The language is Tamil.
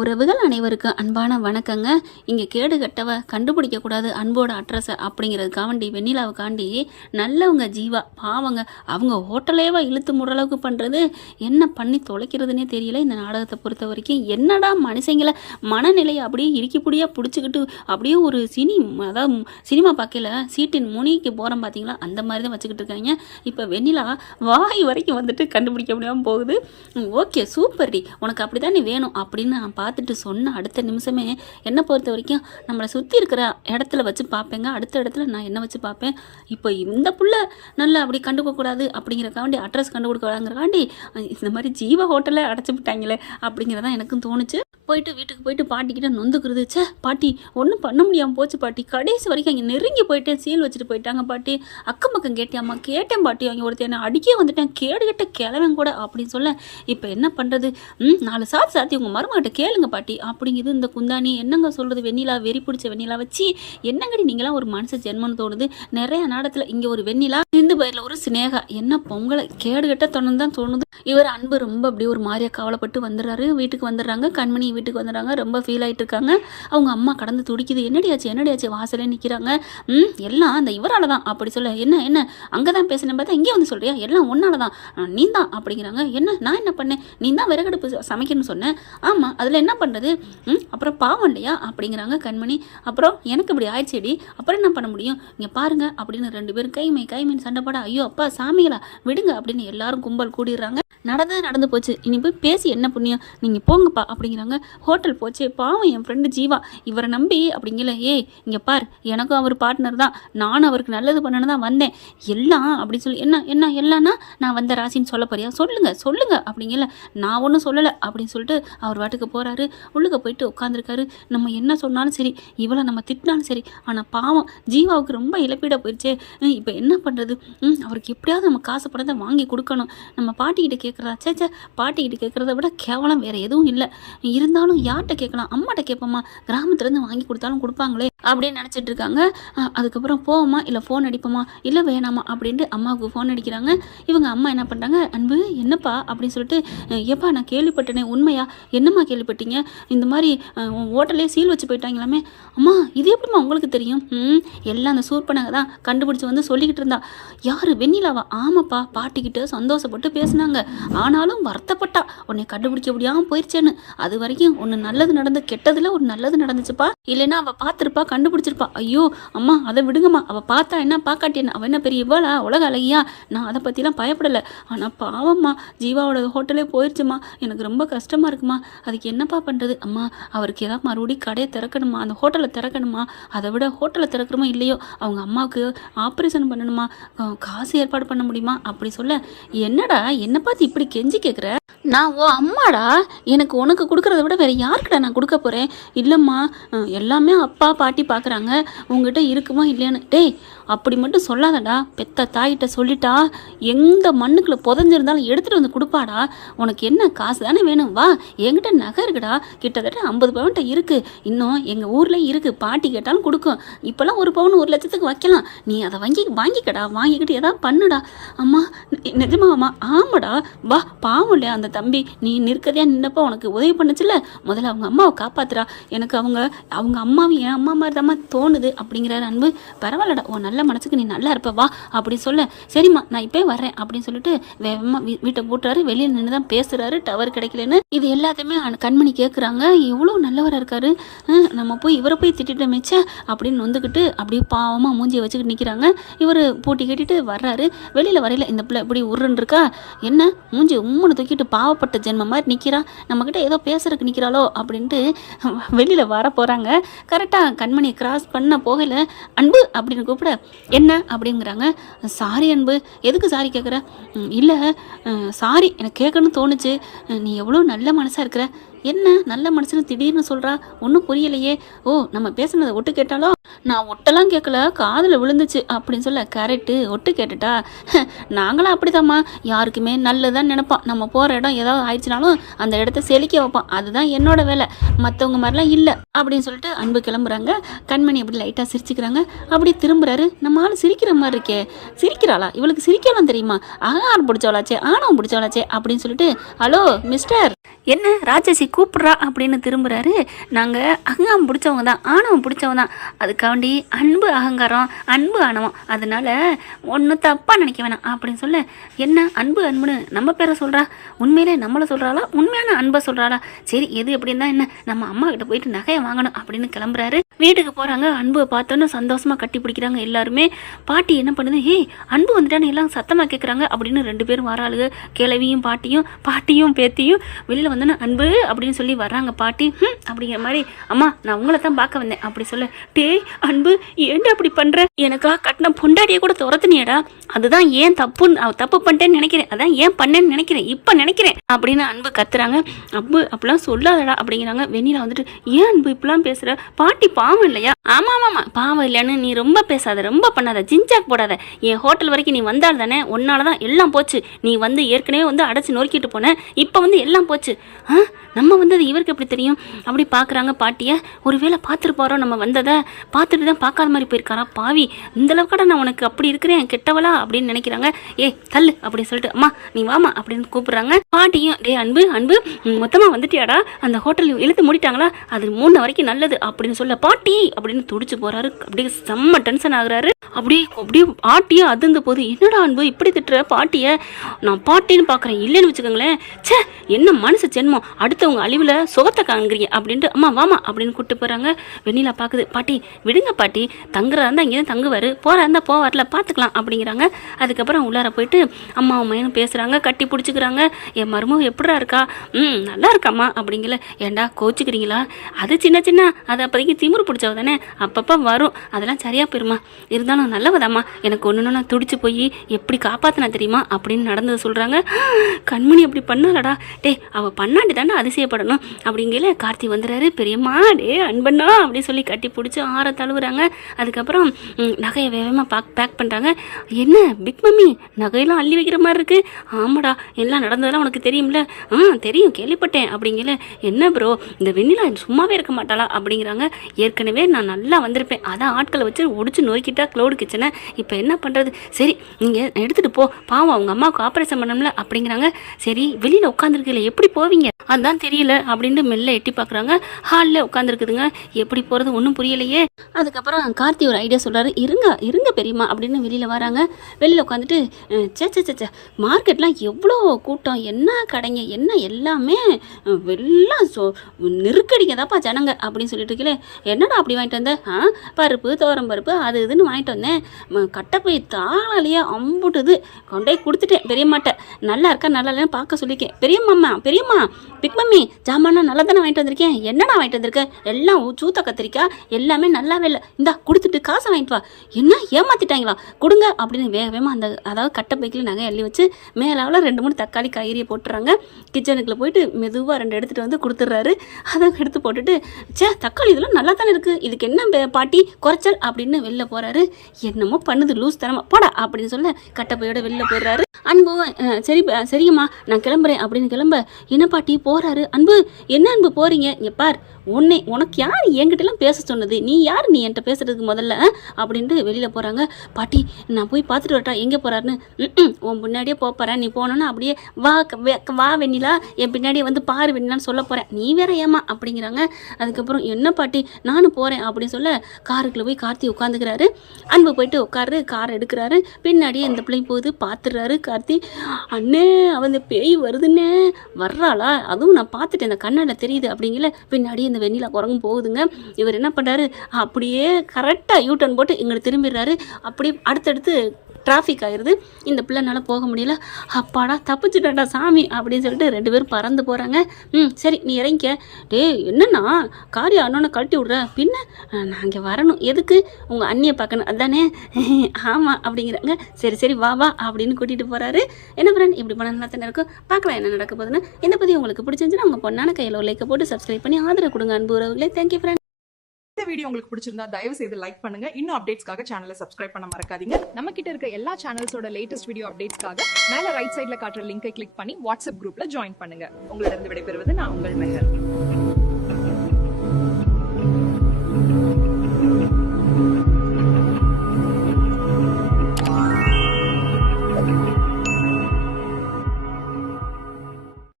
உறவுகள் அனைவருக்கும் அன்பான வணக்கங்க. இங்கே கேடு கட்டவ கண்டுபிடிக்கக்கூடாது அன்போட அட்ரஸை அப்படிங்கிறதுக்காண்டி வெண்ணிலாவுக்காண்டி நல்லவங்க ஜீவா பாவங்க அவங்க ஹோட்டலேவா இழுத்து முறளவுக்கு பண்ணுறது என்ன பண்ணி தொலைக்கிறதுனே தெரியல. இந்த நாடகத்தை பொறுத்த வரைக்கும் என்னடா மனுஷங்களை மனநிலையை அப்படியே இறுக்கிப்படியாக பிடிச்சிக்கிட்டு அப்படியே ஒரு அதாவது சினிமா பார்க்கல சீட்டின் முனிக்கு போகிறோம் பார்த்தீங்களா, அந்த மாதிரி தான் வச்சுக்கிட்டு இருக்காங்க. இப்போ வெண்ணிலா வாய் வரைக்கும் வந்துட்டு கண்டுபிடிக்க முடியாமல் போகுது. ஓகே சூப்பர் டி, உனக்கு அப்படி தான் நீ வேணும் அப்படின்னு நான் பார்த்துட்டு சொன்ன அடுத்த நிமிஷமே என்னை பொறுத்த வரைக்கும் நம்மளை சுற்றி இருக்கிற இடத்துல வச்சு பார்ப்பேங்க. அடுத்த இடத்துல நான் என்ன வச்சு பார்ப்பேன். இப்போ இந்த புள்ள நல்லா அப்படி கண்டுக்கக்கூடாது அப்படிங்கிறக்காண்டி அட்ரஸ் கண்டுபிடிக்கலாங்கிறக்காண்டி இந்த மாதிரி ஜீவ ஹோட்டலை அடைச்சி விட்டாங்களே அப்படிங்கிறதான் எனக்கும் தோணுச்சு. வீட்டுக்கு போயிட்டு பாட்டிக்கிட்ட நொந்துக்கிறது. சே பாட்டி ஒன்றும் பண்ண முடியாமல் போச்சு பாட்டி, கடைசி வரைக்கும் அங்கே நெருங்கி போயிட்டேன், சீல் வச்சுட்டு போயிட்டாங்க பாட்டி. அக்கம் பக்கம் கேட்டியாம்மா? கேட்டேன் பாட்டி, அங்கே ஒருத்தர் என்ன அடிக்கே வந்துட்டேன், கேடு கட்ட கிளவன் கூட அப்படின்னு சொல்ல இப்போ என்ன பண்ணுறது, 4 சாத்தி உங்கள் மருமகிட்ட கேளுங்க பாட்டி அப்படிங்குது இந்த குந்தாணி. என்னங்க சொல்கிறது, வெண்ணிலா வெறி பிடிச்ச வெண்ணிலா வச்சு என்னங்கடி நீங்களாம் ஒரு மனசு ஜென்மன்னு தோணுது. நிறைய நாடத்தில் இங்கே ஒரு வெண்ணிலா, இந்த பயிரில் ஒரு சினேகா, என்ன பொங்கலை கேடு கட்ட தோணுன்னு தான் தோணுது. இவர் அன்பு ரொம்ப அப்படி ஒரு மாதிரியா கவலைப்பட்டு வந்துடுறாரு. வீட்டுக்கு வந்துடுறாங்க, கண்மணி வீட்டுக்கு வந்துடுறாங்க, ரொம்ப ஃபீல் ஆகிட்டு இருக்காங்க. அவங்க அம்மா கடந்து துடிக்குது. என்னடியாச்சு வாசலே நிற்கிறாங்க. எல்லாம் அந்த இவரால் தான் அப்படி சொல்ல. என்ன அங்கே தான் பேசினேன் பார்த்தா இங்கே வந்து சொல்கிறியா, எல்லாம் ஒன்னால தான், நீ தான் அப்படிங்கிறாங்க. என்ன நான் என்ன பண்ணேன், நீ தான் விறகடுப்பு சமைக்கணும்னு சொன்னேன். ஆமாம் அதில் என்ன பண்ணுறது, அப்புறம் பாவம் இல்லையா அப்படிங்கிறாங்க கண்மணி. அப்புறம் எனக்கு இப்படி ஆயிடுச்சேடி, அப்புறம் என்ன பண்ண முடியும், இங்கே பாருங்க அப்படின்னு 2 பேரும் கைமைன்னு சண்டை போட, ஐயோ அப்பா சாமிகளா விடுங்க அப்படின்னு எல்லாரும் கும்பல் கூடிடுறாங்க. நடந்து போச்சு, இனி போய் பேசி என்ன புண்ணியம், நீங்கள் போங்கப்பா அப்படிங்கிறாங்க. ஹோட்டல் போச்சு, பாவம் என் ஃப்ரெண்டு ஜீவா இவரை நம்பி அப்படிங்கல. இங்கே பார், எனக்கும் அவர் பார்ட்னர் தான், நானும் அவருக்கு நல்லது பண்ணணும் தான் வந்தேன் எல்லாம் அப்படின்னு சொல்லி. என்ன எல்லாம்னா நான் வந்த ராசின்னு சொல்ல போறியா, சொல்லுங்க அப்படிங்கல. நான் ஒன்றும் சொல்லலை அப்படின்னு சொல்லிட்டு அவர் வாட்டுக்கு போகிறாரு. உள்ளுக்க போயிட்டு உட்காந்துருக்காரு. நம்ம என்ன சொன்னாலும் சரி, இவளை நம்ம திட்டினாலும் சரி, ஆனால் பாவம் ஜீவாவுக்கு ரொம்ப இழப்பீடாக போயிடுச்சே. இப்போ என்ன பண்ணுறது, அவருக்கு எப்படியாவது நம்ம காசு பணத்தை வாங்கி கொடுக்கணும். நம்ம பாட்டிக்கிட்ட கேட்குறதா, சேச்சே பாட்டிக்கிட்ட கேட்குறத விட கேவலம் வேறு எதுவும் இல்லை. இருந்தாலும் யார்கிட்ட கேட்கலாம், அம்மாட்ட கேட்போமா, கிராமத்துலேருந்து வாங்கி கொடுத்தாலும் கொடுப்பாங்களே அப்படின்னு நினச்சிட்டு இருக்காங்க. அதுக்கப்புறம் போவோமா இல்லை ஃபோன் அடிப்போமா இல்லை வேணாமா அப்படின்ட்டு அம்மாவுக்கு ஃபோன் அடிக்கிறாங்க. இவங்க அம்மா என்ன பண்ணுறாங்க, அன்பு என்னப்பா அப்படின்னு சொல்லிட்டு, எப்பா நான் கேள்விப்பட்டேனே உண்மையா, என்னம்மா கேள்விப்பட்டீங்க, இந்த மாதிரி ஹோட்டலே சீல் வச்சு போயிட்டாங்களாமே. அம்மா இது எப்படிம்மா உங்களுக்கு தெரியும், எல்லாம் அந்த சூர்பனங்க தான் கண்டுபிடிச்சி வந்து சொல்லிக்கிட்டு இருந்தா. யார், வெண்ணிலாவா? ஆமாப்பா, பாட்டிக்கிட்ட சந்தோஷப்பட்டு பேசினாங்க, ஆனாலும் வருத்தப்பட்டா உன்னை கண்டுபிடிக்க முடியாமல் போயிடுச்சேன்னு. அது வரைக்கும் ஒன்று நல்லது நடந்து கெட்டதில் ஒரு நல்லது நடந்துச்சுப்பா, இல்லைன்னா அவள் பார்த்துருப்பா கண்டுபிடிச்சிருப்பா. ஐயோ அம்மா அதை விடுங்கம்மா, அவள் பார்த்தா என்ன பார்க்காட்டி என்ன, அவள் என்ன பெரிய இவ்வளா உலக அழகியா, நான் அதை பற்றிலாம் பயப்படலை. ஆனால் பாவம்மா ஜீவாவோட ஹோட்டலே போயிடுச்சுமா, எனக்கு ரொம்ப கஷ்டமாக இருக்குமா, அதுக்கு என்னப்பா பண்ணுறது. அம்மா அவருக்கு ஏதாவது மறுபடியும் கடையை திறக்கணுமா, அந்த ஹோட்டலை திறக்கணுமா, அதை விட ஹோட்டலை திறக்கிறோமோ இல்லையோ அவங்க அம்மாவுக்கு ஆப்ரேஷன் பண்ணணுமா, காசு ஏற்பாடு பண்ண முடியுமா அப்படி சொல்ல. என்னடா என்னை பார்த்து இப்படி கெஞ்சி கேட்குற, நான் ஓ அம்மாடா, எனக்கு உனக்கு கொடுக்குறத விட வேறு யாருக்கிட்ட நான் கொடுக்க போகிறேன். இல்லைம்மா எல்லாமே அப்பா பாட்டி பார்க்குறாங்க, உங்ககிட்ட இருக்குமா இல்லையான்னு. டேய் அப்படி மட்டும் சொல்லாதடா, பெத்த தாயிட்ட சொல்லிட்டா எந்த மண்ணுக்குள்ளே புதஞ்சிருந்தாலும் எடுத்துகிட்டு வந்து கொடுப்பாடா. உனக்கு என்ன காசு தானே வேணும், வா என்கிட்ட நகை இருக்குடா, கிட்டத்தட்ட 50 பவுன்ட்ட இருக்குது, இன்னும் எங்கள் ஊரில் இருக்குது, பாட்டி கேட்டாலும் கொடுக்கும். இப்போல்லாம் 1 பவுன் 1 லட்சத்துக்கு வைக்கலாம், நீ அதை வாங்கிக்கடா, வாங்கிக்கிட்டு எதாவது பண்ணுடா. அம்மா நிஜமாம்மா? ஆமாடா, வா பாவம் இல்லையா அந்த தம்பி, நீ நிற்கதையா நின்னப்போ உனக்கு உதவி பண்ணுச்சுல்ல, முதல்ல அவங்க அம்மாவை காப்பாத்துறா, எனக்கு அவங்க அம்மாவும் என் அம்மா மாதிரி தாம்மா தோணுது அப்படிங்கிறாரு அன்பு. பரவாயில்லடா, உன் நல்ல மனசுக்கு நீ நல்லா இருப்ப, வா அப்படி சொல்ல. சரிம்மா நான் இப்போ வர்றேன் அப்படின்னு சொல்லிட்டு வேகமாக வீட்டை போட்டுறாரு. வெளியில் நின்று தான் பேசுகிறாரு, டவர் கிடைக்கலன்னு. இது எல்லாத்தையுமே கண்மணி கேட்குறாங்க. எவ்வளோ நல்லவராக இருக்காரு, நம்ம போய் இவரை போய் திட்டிட்டு மேய்ச்சா அப்படின்னு வந்துக்கிட்டு அப்படியே பாவமாக மூஞ்சியை வச்சுக்கிட்டு நிற்கிறாங்க. இவர் பூட்டி கட்டிட்டு வர்றாரு. வெளியில் வரையில இந்த பிள்ளை இப்படி உருன்னு இருக்கா, என்ன மூஞ்சி உம்முன்னு தூக்கிட்டு பாவப்பட்ட ஜென்ம மாதிரி நிற்கிறா, நம்மக்கிட்ட ஏதோ பேசுறதுக்கு நிற்கிறாளோ அப்படின்ட்டு வெளியில் வர போகிறாங்க. கரெக்டாக கண்மணியை கிராஸ் பண்ண போகல அன்பு அப்படின்னு கூப்பிட, என்ன அப்படிங்கிறாங்க. சாரி அன்பு. எதுக்கு சாரி கேட்குற? இல்லை சாரி எனக்கு கேட்கணும்னு தோணுச்சு, நீ எவ்வளோ நல்ல மனசாக இருக்கிற. என்ன நல்ல மனுஷன்னு திடீர்னு சொல்கிறா, ஒன்றும் புரியலையே. ஓ நம்ம பேசுனதை ஒட்டு கேட்டாலோ? நான் ஒட்டெல்லாம் கேட்கல, காதில் விழுந்துச்சு அப்படின்னு சொல்ல. கரெக்டு, ஒட்டு கேட்டுட்டா. நாங்களாம் அப்படிதாம்மா, யாருக்குமே நல்லதான் நினைப்போம், நம்ம போகிற இடம் ஏதாவது ஆயிடுச்சுனாலும் அந்த இடத்த செழிக்க வைப்போம், அதுதான் என்னோட வேலை, மற்றவங்க மாதிரிலாம் இல்லை அப்படின்னு சொல்லிட்டு அன்பு கிளம்புறாங்க. கண்மணி அப்படி லைட்டாக சிரிச்சுக்கிறாங்க. அப்படி திரும்புறாரு. நம்ம ஆள் சிரிக்கிற மாதிரி இருக்கே, சிரிக்கிறாளா, இவளுக்கு சிரிக்கலாம் தெரியுமா, ஆணம் பிடிச்சவளாச்சே அப்படின்னு சொல்லிட்டு, ஹலோ மிஸ்டர் என்ன ராட்சசி கூப்பிட்றா அப்படின்னு திரும்புகிறாரு. நாங்கள் அகங்காரம் பிடிச்சவங்க தான், ஆணவம் பிடிச்சவங்க தான். அதுக்காண்டி அன்பு அகங்காரம், அன்பு ஆணவம், அதனால் ஒன்றும் தப்பாக நினைக்க வேணாம் அப்படின்னு சொல்ல, என்ன அன்பு அன்புன்னு நம்ம பேரை சொல்கிறா, உண்மையிலே நம்மளை சொல்கிறாளா, உண்மையான அன்பை சொல்கிறாளா? சரி எது எப்படின்னா என்ன, நம்ம அம்மா கிட்ட போயிட்டு நகையை வாங்கணும் அப்படின்னு கிளம்புறாரு. வீட்டுக்கு போகிறாங்க. அன்புவை பார்த்தோன்னு சந்தோஷமாக கட்டி பிடிக்கிறாங்க எல்லாருமே. பாட்டி என்ன பண்ணுது, ஏய் அன்பு வந்துட்டான்னு எல்லாம் சத்தமாக கேட்குறாங்க அப்படின்னு 2 பேரும் வராளுங்க. கிழவியும் பாட்டியும் பேத்தியும் வெளியில் வந்தோன்னே அன்பு அப்படின்னு சொல்லி வர்றாங்க. பாட்டி அப்படிங்கிற மாதிரி, அம்மா நான் உங்களை தான் பார்க்க வந்தேன் அப்படி சொல்ல, டேய் அன்பு ஏன்டா அப்படி பண்ணுற, எனக்கா கட்டின பொண்டாட்டியை கூட துரத்துனியடா, அதுதான் ஏன் தப்பு பண்ணிட்டேன்னு நினைக்கிறேன், அதான் ஏன் பண்ணேன்னு நினைக்கிறேன், இப்போ நினைக்கிறேன் அப்படின்னு அன்பு கத்துறாங்க. அன்பு அப்படிலாம் சொல்லாதடா அப்படிங்கிறாங்க. வெண்ணிலா வந்துட்டு, ஏன் அன்பு இப்படிலாம் பேசுகிற, பாட்டி பாவம் இல்லையா? ஆமாம் பாவம் இல்லைன்னு நீ ரொம்ப பேசாத, ரொம்ப பண்ணாத, ஜிஞ்சாக் போடாத. என் ஹோட்டல் வரைக்கும் நீ வந்தால் தானே, உன்னால தான் எல்லாம் போச்சு. நீ வந்து ஏற்கனவே வந்து அடைச்சி நொறுக்கிட்டு போன, இப்போ வந்து எல்லாம் போச்சு. நம்ம வந்தது இவருக்கு எப்படி தெரியும் அப்படி பார்க்குறாங்க பாட்டியை. ஒருவேளை பார்த்துருப்பாரோ நம்ம வந்ததை, பார்த்துட்டு தான் பார்க்காத மாதிரி போயிருக்காரா பாவி, இந்தளவுக்கட நான் உனக்கு அப்படி இருக்கிறேன் கெட்டவளா அப்படின்னு நினைக்கிறாங்க. தள்ளு அப்படின்னு சொல்லிட்டு, அம்மா நீ வாமா அப்படின்னு கூப்பிட்றாங்க. பாட்டியும், டே அன்பு மொத்தமாக வந்துட்டியாடா, அந்த ஹோட்டல் இழுத்து மூடிட்டாங்களா, அது 3 வரைக்கும் நல்லது அப்படின்னு சொல்ல, பாட்டி அப்படின்னு துடிச்சு போகிறாரு. அப்படியே செம்ம டென்ஷன் ஆகுறாரு. அப்படியே பாட்டியும் அதிர்ந்து போது, என்னடா அன்பு இப்படி திட்டுற பாட்டியை, நான் பாட்டின்னு பார்க்குறேன் இல்லைன்னு வச்சுக்கோங்களேன், சே என்ன மனசு ஜென்மம், அடுத்தவங்க அழிவில் சுகத்தை காண்கிறீங்க அப்படின்ட்டு, அம்மா வாமா அப்படின்னு கூப்பிட்டு போகிறாங்க. வெண்ணிலா பார்க்குது, பாட்டி விடுங்க பாட்டி, தங்குறா இருந்தால் இங்கே தான் தங்குவார், போகிறா இருந்தால் போவார்ல பார்த்துக்கலாம் அப்படிங்கிறாங்க. அதுக்கப்புறம் உள்ளார போயிட்டு அம்மாவும் மையனும் பேசுகிறாங்க, கட்டி பிடிச்சிக்கிறாங்க. என் மருமக எப்படிடா இருக்கா, நல்லா இருக்காம்மா அப்படிங்கல. ஏண்டா கோச்சிக்கிறீங்களா, அது சின்ன அது அப்போதைக்கு திமிரு பிடிச்சவ தானே, அப்பப்போ வரும், அதெல்லாம் சரியாக போயிருமா, இருந்தாலும் நல்லவதாம்மா, எனக்கு ஒன்றுன்னா துடிச்சு போய் எப்படி காப்பாற்றினா தெரியுமா அப்படின்னு நடந்தது சொல்கிறாங்க. கண்மணி அப்படி பண்ணாலடா, டே அவள் பண்ணாண்டி தானே அதிசயப்படணும் அப்படிங்கல. கார்த்தி வந்துடுறாரு. பெரியம்மா டே அன்பண்ணா அப்படின்னு சொல்லி கட்டி பிடிச்சி ஆற தழுவுறாங்க. அதுக்கப்புறம் நகையை வேகமாக பேக் பண்ணுறாங்க. என்ன பிக் மம்மி நகையெல்லாம் அள்ளி வைக்கிற மாதிரி இருக்குது? ஆமாடா, எல்லாம் நடந்ததெல்லாம் உனக்கு தெரியும்ல? தெரியும், கேள்விப்பட்டேன் அப்படிங்கல. என்ன ப்ரோ இந்த வெண்ணிலா சும்மாவே இருக்க மாட்டாளா அப்படிங்கிறாங்க. ஏற்கனவே நான் நல்லா வந்திருப்பேன், அதான் ஆட்களை வச்சு ஒடிச்சு நோக்கிட்டா க்ளவுட் கிச்சனை, இப்போ என்ன பண்ணுறது, சரி நீங்கள் எடுத்துகிட்டு போ, பாவம் அவங்க அம்மாவுக்கு ஆப்ரேஷன் பண்ணணும்ல அப்படிங்கிறாங்க. சரி வெளியில் உட்காந்துருக்கல எப்படி போவீங்க அதான் தெரியல அப்படின்ட்டு மெல்ல எட்டி பார்க்குறாங்க. ஹாலில் உட்காந்துருக்குதுங்க, எப்படி போகிறது ஒன்றும் புரியலையே. அதுக்கப்புறம் கார்த்தி ஒரு ஐடியா சொல்கிறாரு, இருங்க பெரியம்மா அப்படின்னு வெளியில் வராங்க. வெளியில் உட்காந்துட்டு, சே மார்க்கெட்லாம் எவ்வளோ கூட்டம், என்ன கடைங்க, என்ன எல்லாமே எல்லாம் நெருக்கடிங்க தான்ப்பா ஜனங்க அப்படின்னு சொல்லிட்டு இருக்கல. என்னடா அப்படி வாங்கிட்டு வந்தேன், பருப்பு தோரம் பருப்பு அது இதுன்னு வாங்கிட்டு வந்தேன், கட்டைப்பை தாளாலேயே அம்புட்டுது, கொண்டே கொடுத்துட்டேன் பெரியம்மாட்ட. நல்லா இருக்கா நல்லா இல்லைன்னு பார்க்க சொல்லியிருக்கேன். பெரியம்மா பிக் மம்மி ஜாமானா நல்லா தானே வாங்கிட்டு வந்திருக்கேன், என்னடா வாங்கிட்டு வந்திருக்கேன், எல்லாம் சூத்த கத்திரிக்காய் எல்லாமே நல்லாவே இல்லை, இந்தா கொடுத்துட்டு காசை வாங்கிட்டு வா, என்ன ஏமாத்திட்டாங்களா கொடுங்க அப்படின்னு வேகமாக அந்த அதாவது கட்டை பைக்கில் நகை அள்ளி வச்சு மேலாவில் 2-3 தக்காளி காய்கறியை போட்டுறாங்க. கிச்சனுக்குள்ள போயிட்டு மெதுவாக 2 எடுத்துகிட்டு வந்து கொடுத்துட்றாரு. அதை எடுத்து போட்டுட்டு, தக்காளி இதெல்லாம் நல்லா தானே இருக்குது, இதுக்கு என்ன பாட்டி குறைச்சல் அப்படின்னு வெளில போகிறாரு. என்னமோ பண்ணுது லூஸ் தரமா போடா அப்படின்னு சொல்ல கட்டப்பையோட வெளில போயிடுறாரு. அன்பு சரிங்கம்மா நான் கிளம்புறேன் அப்படின்னு கிளம்ப, என்ன பாட்டி போகிறாரு. அன்பு என்ன அன்பு போகிறீங்க, இங்கே பார் உனக்கு யார் என்கிட்டலாம் பேச சொன்னது, நீ யார் நீ என்கிட்ட பேசுறதுக்கு முதல்ல அப்படின்ட்டு வெளியில் போகிறாங்க. பாட்டி நான் போய் பார்த்துட்டு வரட்டா, எங்கே போகிறாருன்னு, உன் பின்னாடியே போகிறேன், நீ போனோன்னா அப்படியே வா வெண்ணிலா என் பின்னாடியே வந்து பாரு வெண்ணிலான்னு சொல்ல போகிறேன், நீ வேற ஏமா அப்படிங்கிறாங்க. அதுக்கப்புறம் என்ன பாட்டி நானும் போகிறேன் அப்படின்னு சொல்ல காருக்குள்ளே போய் கார்த்தி உட்காந்துக்கிறாரு. அன்பு போயிட்டு உட்காரு, காரை எடுக்கிறாரு. பின்னாடியே இந்த பிள்ளைங்க போகுது பார்த்துடுறாரு கார்த்தி. அண்ணே அவன் பேய் வருதுன்னே, வர்றாளா, அதுவும் நான் பார்த்துட்டேன், இந்த கண்ணாடியில் தெரியுது அப்படிங்கல. பின்னாடியே இந்த வெண்ணிலா குரங்கும் போகுதுங்க. இவர் என்ன பண்ணுறாரு, அப்படியே கரெக்டாக யூட்டர்ன் போட்டு இங்கே திரும்பிடுறாரு. அப்படியே அடுத்தடுத்து டிராஃபிக் ஆயிடுது. இந்த பிள்ளைனால போக முடியல. அப்பாடா தப்பிச்சுட்டாண்டா சாமி அப்படின்னு சொல்லிட்டு 2 பேரும் பறந்து போகிறாங்க. சரி நீ இறங்கிக்க. டே என்னன்னா காரியம் அண்ணனை கழட்டி விட்ற, பின்ன நான் இங்கே வரணும் எதுக்கு, உங்கள் அண்ணியை பார்க்கணும் அதானே, ஆமாம் அப்படிங்கிறாங்க. சரி வா அப்படின்னு கூட்டிகிட்டு போகிறாரு. என்ன ஃப்ரெண்ட் இப்படி பண்ண நல்லா தானே இருக்கும், பார்க்கலாம் என்ன நடக்க போகுதுன்னு. இந்த பற்றி உங்களுக்கு பிடிச்சிருந்துச்சுன்னா உங்கள் பொண்ணான கையில் ஒரு லைக்கை போட்டு சப்ஸ்கிரைப் பண்ணி ஆதரவு கொடுங்க அன்பு உறவுகளே. Thank you friend. இந்த வீடியோ உங்களுக்கு பிடிச்சிருந்தா தயவு செய்து லைக் பண்ணுங்க. இன்னும் அப்டேட்ஸ்க்காக சேனலை சப்ஸ்கிரைப் பண்ண மறக்காதீங்க. நம்ம கிட்ட இருக்க எல்லா சேனல்ஸோட லேட்டஸ்ட் வீடியோ அப்டேட்ஸ்க்காக மேல ரைட் சைடுல காட்டுற லிங்கை கிளிக் பண்ணி வாட்ஸ்அப் குரூப்ல ஜாயின் பண்ணுங்க. உங்களிடம் விடைபெறுவது நான் உங்கள் மெஹர்.